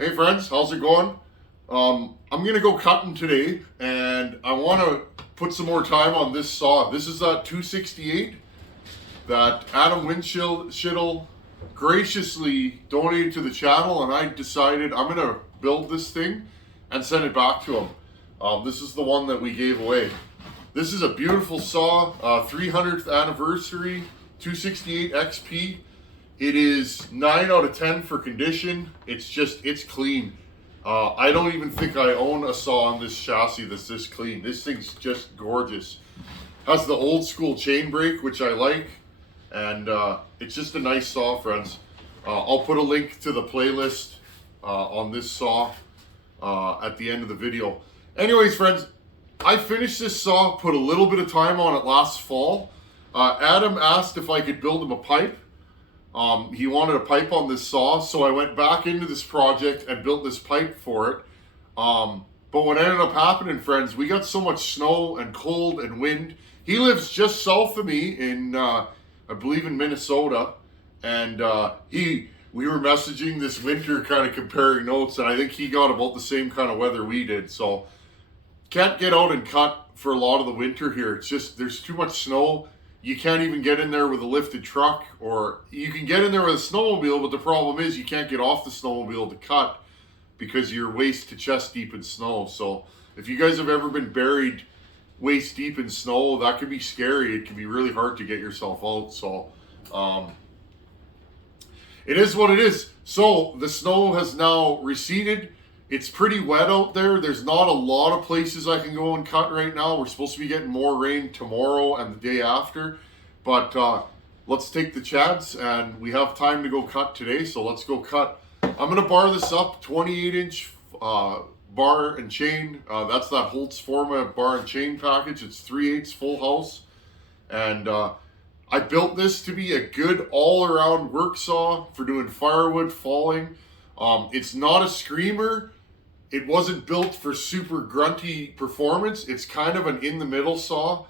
Hey friends, how's it going? I'm gonna go cutting today, and I want to put some more time on this saw. This is a 268 that Adam Winchittle graciously donated to the channel, and I decided I'm gonna build this thing and send it back to him. This is the one that we gave away. This is a beautiful saw, 300th anniversary 268 XP. It is 9 out of 10 for condition. It's clean. I don't even think I own a saw on this chassis that's this clean. This thing's just gorgeous. Has the old school chain brake, which I like. And it's just a nice saw, friends. I'll put a link to the playlist on this saw at the end of the video. Anyways, friends, I finished this saw, put a little bit of time on it last fall. Adam asked if I could build him a pipe. He wanted a pipe on this saw, so I went back into this project and built this pipe for it. But what ended up happening, friends, we got so much snow and cold and wind. He lives just south of me in, I believe in Minnesota, and we were messaging this winter, kind of comparing notes, and I think he got about the same kind of weather we did. So can't get out and cut for a lot of the winter here. It's just there's too much snow. You can't even get in there with a lifted truck, or you can get in there with a snowmobile, but the problem is you can't get off the snowmobile to cut because you're waist to chest deep in snow. So if you guys have ever been buried waist deep in snow, that could be scary. It can be really hard to get yourself out. So it is what it is. So the snow has now receded. It's pretty wet out there. There's not a lot of places I can go and cut right now. We're supposed to be getting more rain tomorrow and the day after. But let's take the chance, and we have time to go cut today, so let's go cut. I'm going to bar this up, 28-inch bar and chain. That's that Holtz Forma bar and chain package. It's 3/8 full house. And I built this to be a good all-around work saw for doing firewood, falling. It's not a screamer. It wasn't built for super grunty performance. It's kind of an in-the-middle saw.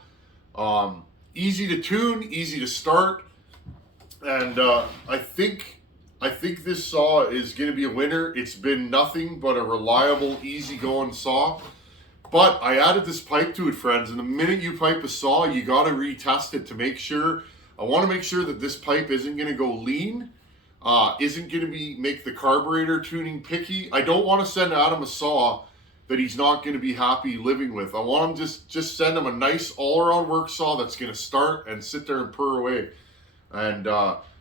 Easy to tune, easy to start. And I think this saw is going to be a winner. It's been nothing but a reliable, easy-going saw. But I added this pipe to it, friends. And the minute you pipe a saw, you got to retest it to make sure. I want to make sure that this pipe isn't going to go lean. Isn't going to make the carburetor tuning picky. I don't want to send Adam a saw that he's not going to be happy living with. I want him just send him a nice all-around work saw that's going to start and sit there and purr away. And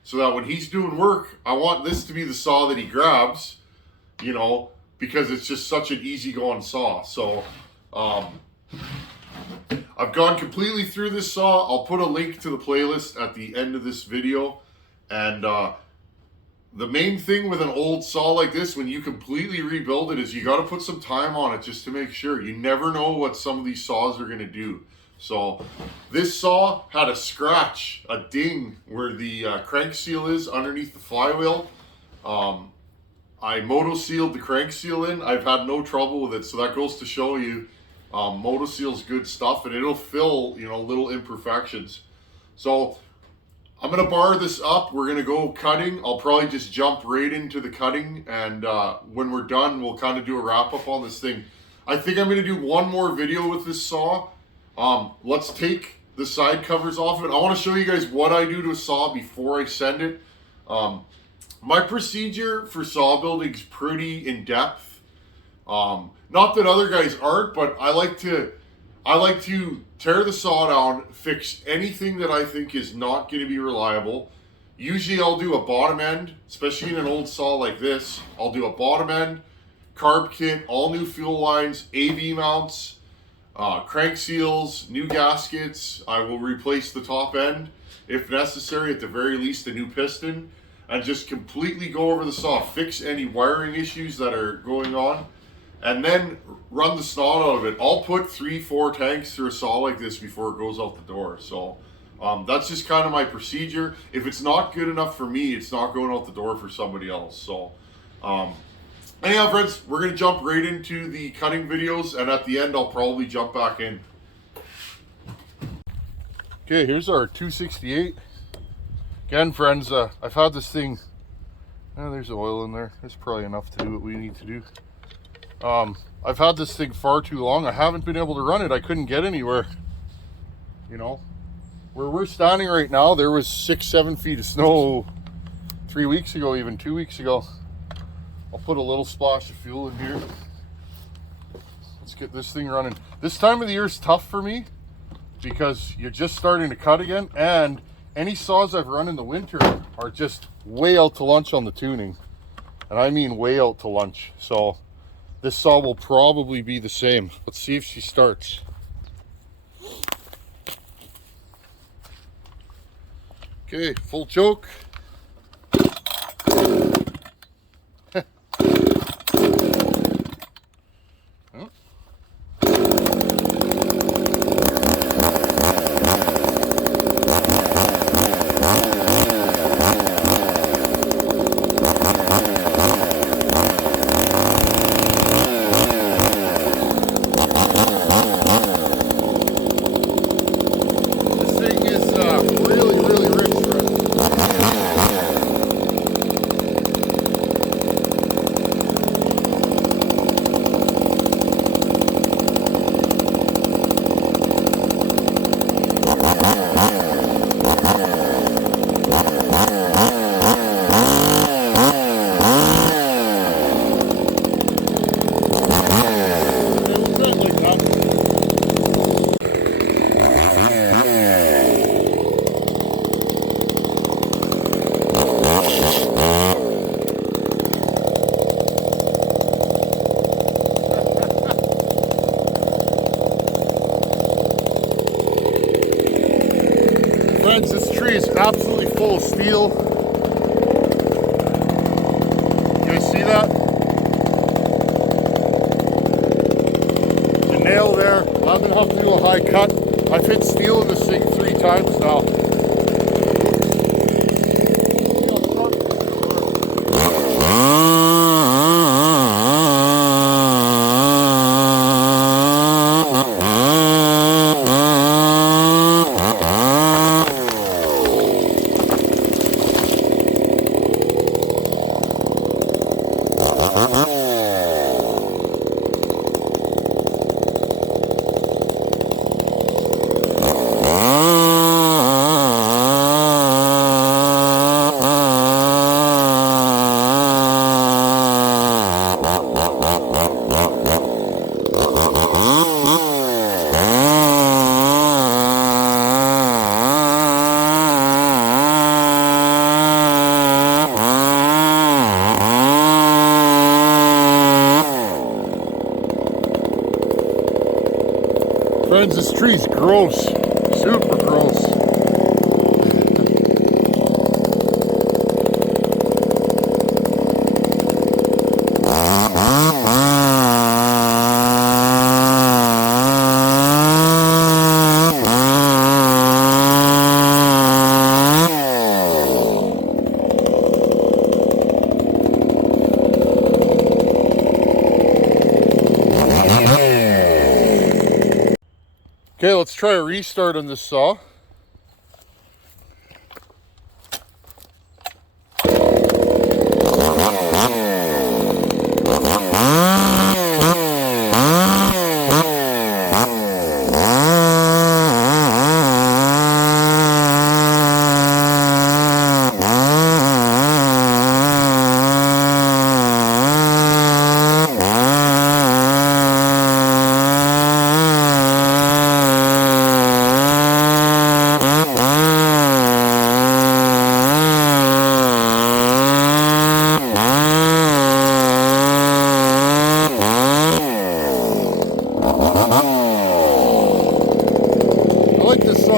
so that when he's doing work, I want this to be the saw that he grabs, because it's just such an easy-going saw. So I've gone completely through this saw. I'll put a link to the playlist at the end of this video. And the main thing with an old saw like this, when you completely rebuild it, is you got to put some time on it just to make sure. You never know what some of these saws are going to do. So this saw had a scratch, a ding, where the crank seal is underneath the flywheel. I moto sealed the crank seal in. I've had no trouble with it. So that goes to show you moto seal's good stuff, and it'll fill, little imperfections. So I'm going to bar this up. We're going to go cutting. I'll probably just jump right into the cutting. And when we're done, we'll kind of do a wrap up on this thing. I think I'm going to do one more video with this saw. Let's take the side covers off it. I want to show you guys what I do to a saw before I send it. My procedure for saw building is pretty in depth. Not that other guys aren't, but I like to tear the saw down, fix anything that I think is not going to be reliable. Usually I'll do a bottom end, especially in an old saw like this. I'll do a bottom end, carb kit, all new fuel lines, AV mounts, crank seals, new gaskets. I will replace the top end if necessary, at the very least a new piston, and just completely go over the saw, fix any wiring issues that are going on, and then run the snot out of it. I'll put 3-4 tanks through a saw like this before it goes out the door. So that's just kind of my procedure. If it's not good enough for me, it's not going out the door for somebody else. So anyhow, friends, we're going to jump right into the cutting videos, and at the end I'll probably jump back in. Okay, here's our 268. Again, friends, I've had this thing There's oil in there. There's probably enough to do what we need to do. I've had this thing far too long. I haven't been able to run it. I couldn't get anywhere. You know, where we're standing right now, there was 6-7 feet of snow 3 weeks ago, even 2 weeks ago. I'll put a little splash of fuel in here. Let's get this thing running. This time of the year is tough for me because you're just starting to cut again, and any saws I've run in the winter are just way out to lunch on the tuning. And I mean way out to lunch. So this saw will probably be the same. Let's see if she starts. Okay, full choke. Friends, this tree is absolutely full of steel. You guys see that? The nail there. I'm gonna have to do a high cut. I've hit steel in this thing 3 times now. Friends, this tree's gross, super gross. Okay, let's try a restart on this saw.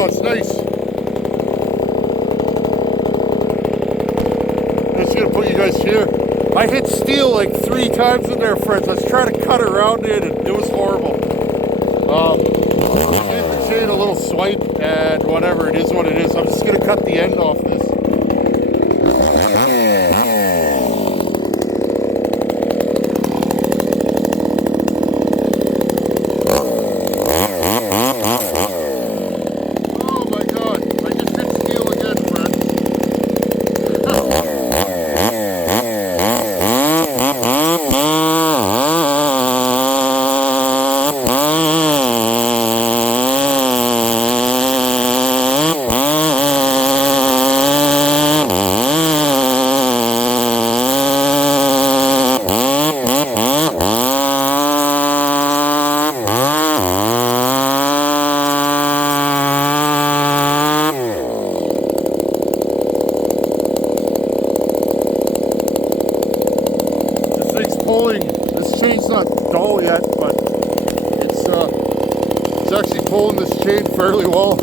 It's nice. I'm just gonna put you guys here. I hit steel like 3 times in there, friends. I was trying to cut around it and it was horrible. I gave the chain a little swipe and whatever, it is what it is. I'm just gonna cut the end off this. pulling, this chain's not dull yet, but it's actually pulling this chain fairly well.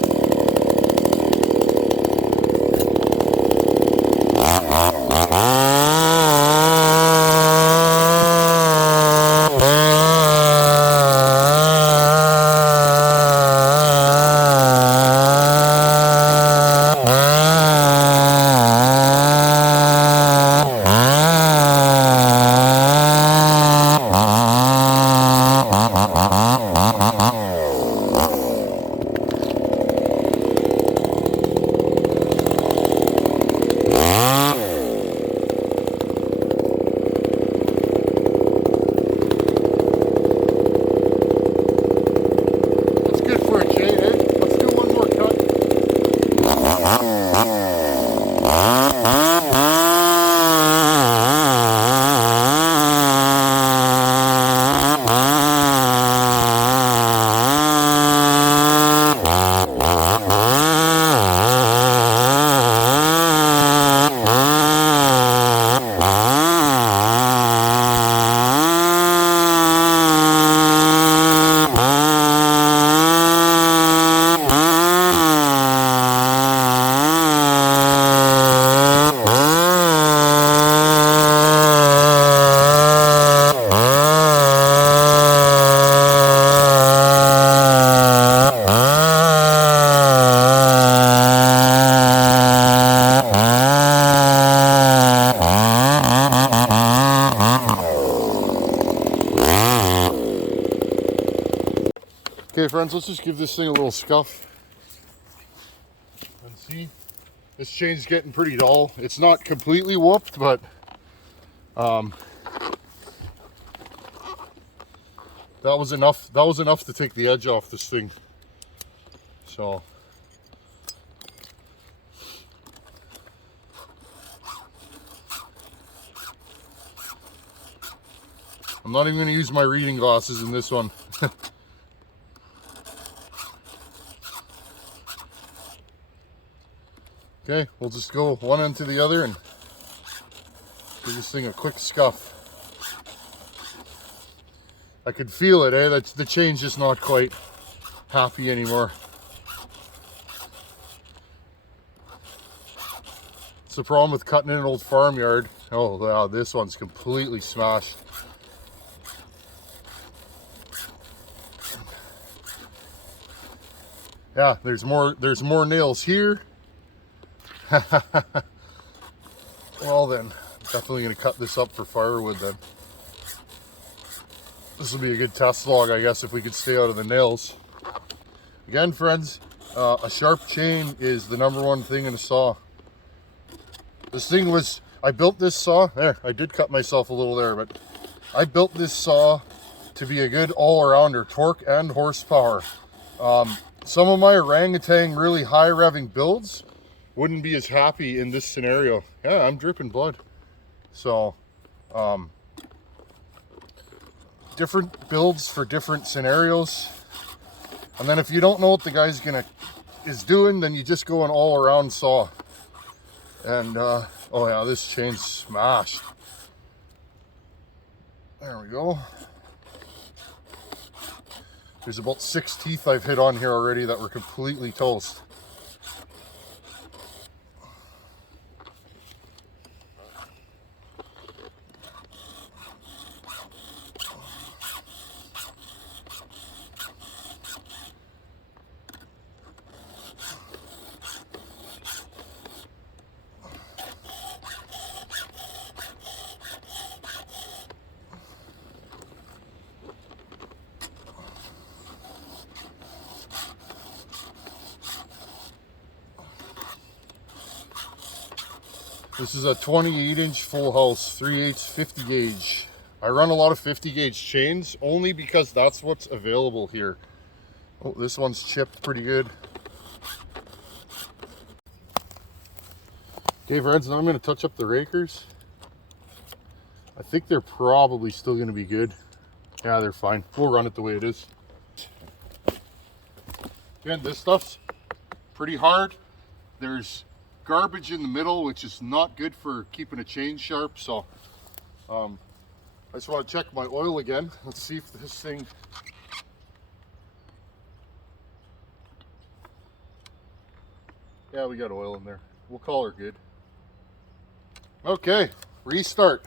Okay friends, let's just give this thing a little scuff and see. This chain's getting pretty dull. It's not completely whooped, but that was enough to take the edge off this thing. So I'm not even going to use my reading glasses in this one. Okay, we'll just go one end to the other and give this thing a quick scuff. I could feel it, eh? The chain's just not quite happy anymore. It's the problem with cutting in an old farmyard. Oh wow, this one's completely smashed. Yeah, there's more nails here. Well then, definitely going to cut this up for firewood then. This will be a good test log, I guess, if we could stay out of the nails. Again, friends, a sharp chain is the #1 thing in a saw. This thing was, I built this saw, there, I did cut myself a little there, but I built this saw to be a good all-arounder, torque and horsepower. Some of my orangutan really high revving builds wouldn't be as happy in this scenario. Yeah, I'm dripping blood. So, different builds for different scenarios. And then if you don't know what the guy's is doing, then you just go an all-around saw. And oh yeah, this chain's smashed. There we go. There's about 6 teeth I've hit on here already that were completely toast. This is a 28-inch full house, 3/8 50 gauge. I run a lot of 50 gauge chains only because that's what's available here. Oh, this one's chipped pretty good. Okay friends, now I'm going to touch up the rakers. I think they're probably still going to be good. Yeah, they're fine. We'll run it the way it is. Again, this stuff's pretty hard. There's garbage in the middle, which is not good for keeping a chain sharp. So I just want to check my oil again. Let's see if this thing... Yeah, we got oil in there. We'll call her good. Okay, restart.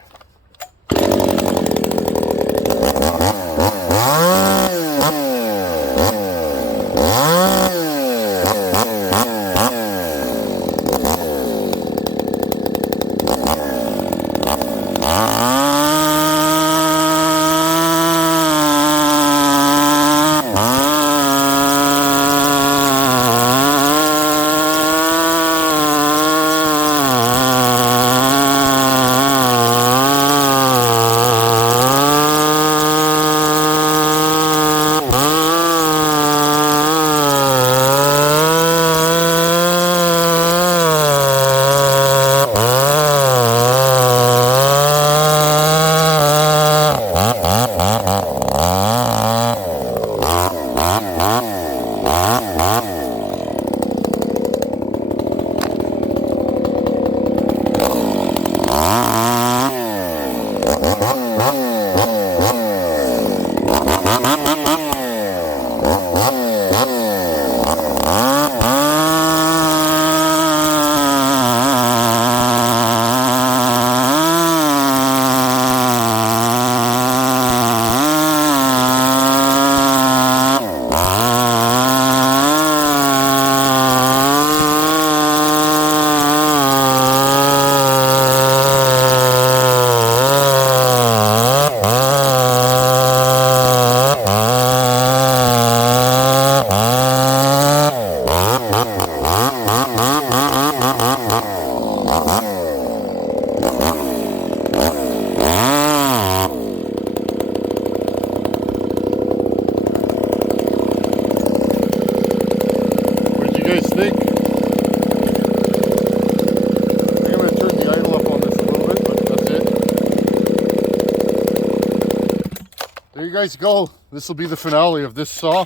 There you guys go. This will be the finale of this saw.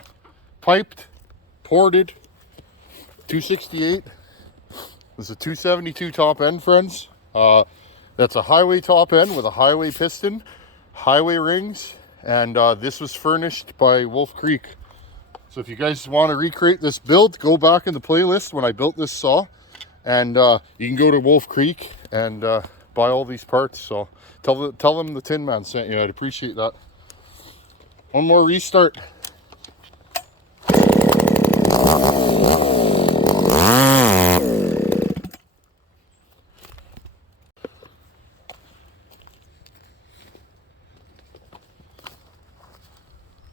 Piped, ported, 268. This is a 272 top end, friends. That's a highway top end with a highway piston, highway rings, and this was furnished by Wolf Creek. So if you guys want to recreate this build, go back in the playlist when I built this saw, and you can go to Wolf Creek and buy all these parts. So tell them the Tin Man sent you. I'd appreciate that. One more restart.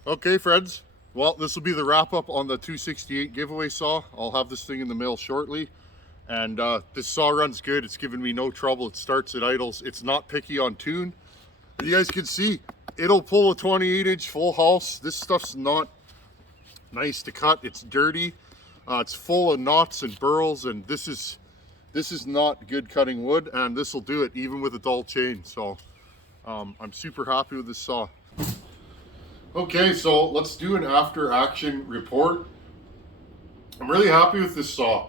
Okay, friends. Well, this will be the wrap up on the 268 giveaway saw. I'll have this thing in the mail shortly. And this saw runs good. It's giving me no trouble. It starts at idles. It's not picky on tune. You guys can see it'll pull a 28-inch full house. This stuff's not nice to cut. It's dirty. It's full of knots and burls, and this is not good cutting wood, and this will do it even with a dull chain. So I'm super happy with this saw. Okay, so let's do an after action report. I'm really happy with this saw.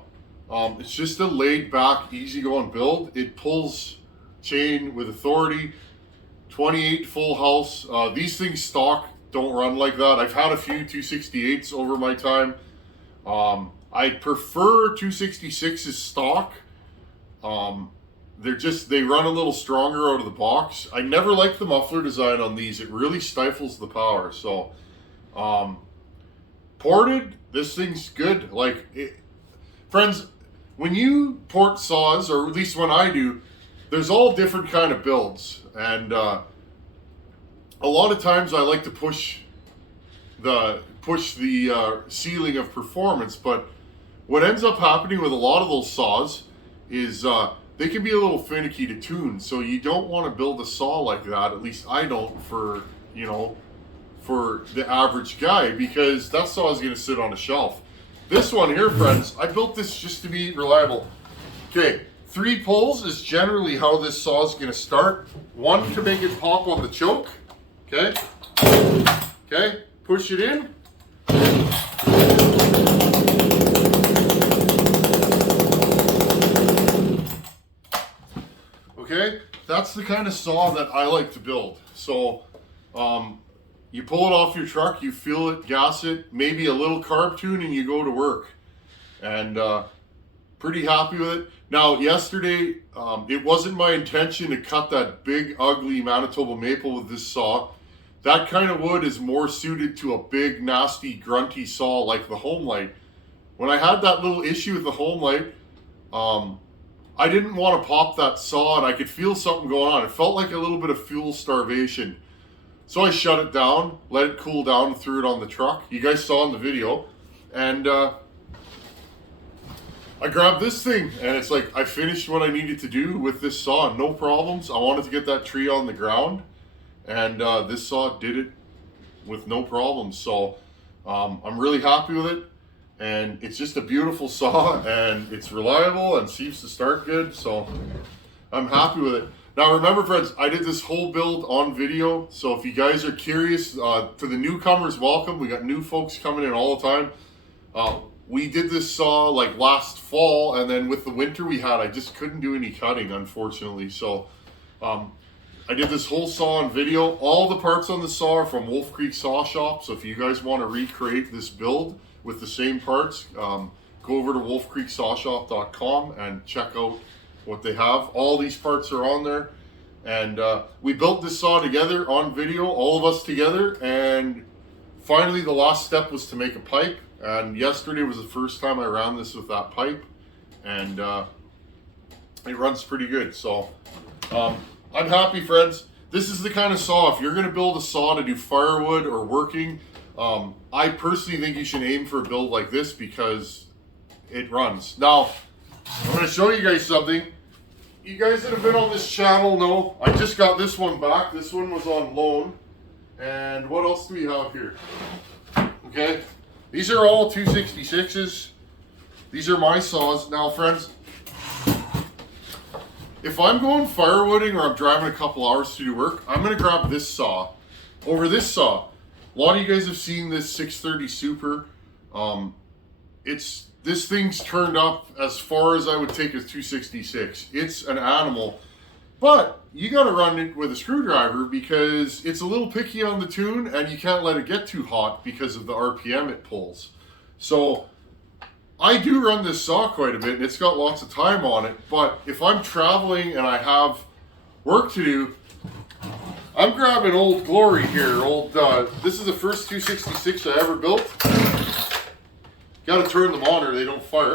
It's just a laid back, easygoing build. It pulls chain with authority. 28 full house. These things stock don't run like that. I've had a few 268s over my time. I prefer 266's stock. They run a little stronger out of the box. I never liked the muffler design on these. It really stifles the power. So ported, this thing's good. Friends, when you port saws, or at least when I do, there's all different kind of builds, and a lot of times I like to push the ceiling of performance. But what ends up happening with a lot of those saws is they can be a little finicky to tune. So you don't want to build a saw like that. At least I don't, for the average guy, because that saw is going to sit on a shelf. This one here, friends, I built this just to be reliable. Okay. 3 pulls is generally how this saw is going to start. 1 to make it pop on the choke. Okay. Okay. Push it in. Okay. that's the kind of saw that I like to build. So you pull it off your truck, you fuel it, gas it, maybe a little carb tune, and you go to work. And pretty happy with it. Now, yesterday, it wasn't my intention to cut that big, ugly Manitoba maple with this saw. That kind of wood is more suited to a big, nasty, grunty saw like the Homelight. When I had that little issue with the Homelight, I didn't want to pop that saw, and I could feel something going on. It felt like a little bit of fuel starvation. So I shut it down, let it cool down, and threw it on the truck. You guys saw in the video. And I grabbed this thing, and it's like I finished what I needed to do with this saw, no problems. I wanted to get that tree on the ground, and this saw did it with no problems. So I'm really happy with it, and it's just a beautiful saw, and it's reliable and seems to start good. So I'm happy with it. Now remember, friends, I did this whole build on video, so if you guys are curious, to the newcomers, welcome. We got new folks coming in all the time. We did this saw like last fall, and then with the winter we had, I just couldn't do any cutting, unfortunately. So I did this whole saw on video. All the parts on the saw are from Wolf Creek Saw Shop, so if you guys want to recreate this build with the same parts, go over to wolfcreeksawshop.com and check out what they have. All these parts are on there, and we built this saw together on video, all of us together, and finally the last step was to make a pipe. And yesterday was the first time I ran this with that pipe, and it runs pretty good. So I'm happy, friends. This is the kind of saw, if you're going to build a saw to do firewood or working, I personally think you should aim for a build like this because it runs. Now, I'm going to show you guys something. You guys that have been on this channel know I just got this one back. This one was on loan. And what else do we have here? Okay. These are all 266s. These are my saws. Now, friends, if I'm going firewooding or I'm driving a couple hours to do work, I'm going to grab this saw over this saw. A lot of you guys have seen this 630 Super. This thing's turned up as far as I would take a 266. It's an animal. But you got to run it with a screwdriver because it's a little picky on the tune, and you can't let it get too hot because of the RPM it pulls. So I do run this saw quite a bit, and it's got lots of time on it. But if I'm traveling and I have work to do, I'm grabbing Old Glory here. This is the first 266 I ever built. Got to turn them on or they don't fire.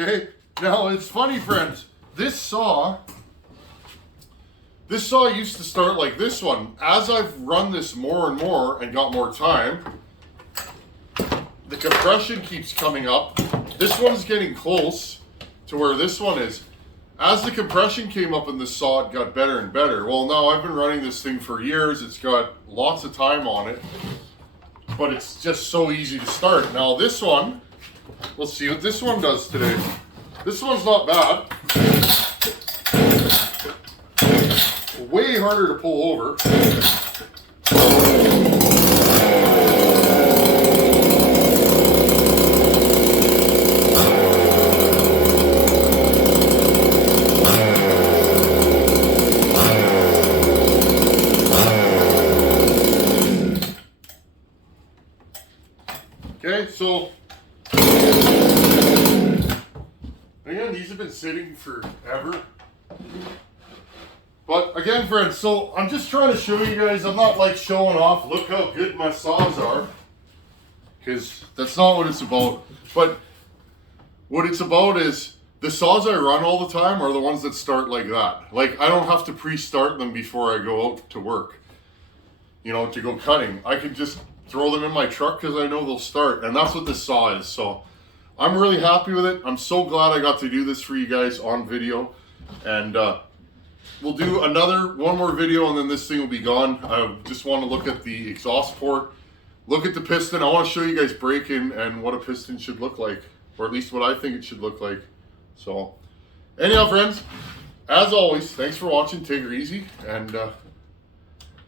Okay, now it's funny, friends, this saw used to start like this one. As I've run this more and more and got more time, the compression keeps coming up. This one's getting close to where this one is. As the compression came up in the saw, it got better and better. Well, now I've been running this thing for years. It's got lots of time on it, but it's just so easy to start. Now this one, let's see what this one does today. This one's not bad. Way harder to pull over. Okay, so again, these have been sitting forever. But again, friends, so I'm just trying to show you guys, I'm not like showing off, look how good my saws are, because that's not what it's about. But what it's about is the saws I run all the time are the ones that start like that. Like, I don't have to pre-start them before I go out to work, you know, to go cutting. I can just throw them in my truck because I know they'll start, and that's what this saw is. So I'm really happy with it. I'm so glad I got to do this for you guys on video, and we'll do one more video, and then this thing will be gone. I just want to look at the exhaust port, look at the piston. I want to show you guys braking and what a piston should look like, or at least what I think it should look like. So anyhow, friends, as always, thanks for watching. Take it easy, and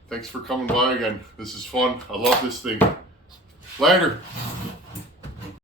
thanks for coming by again. This is fun. I love this thing. Later.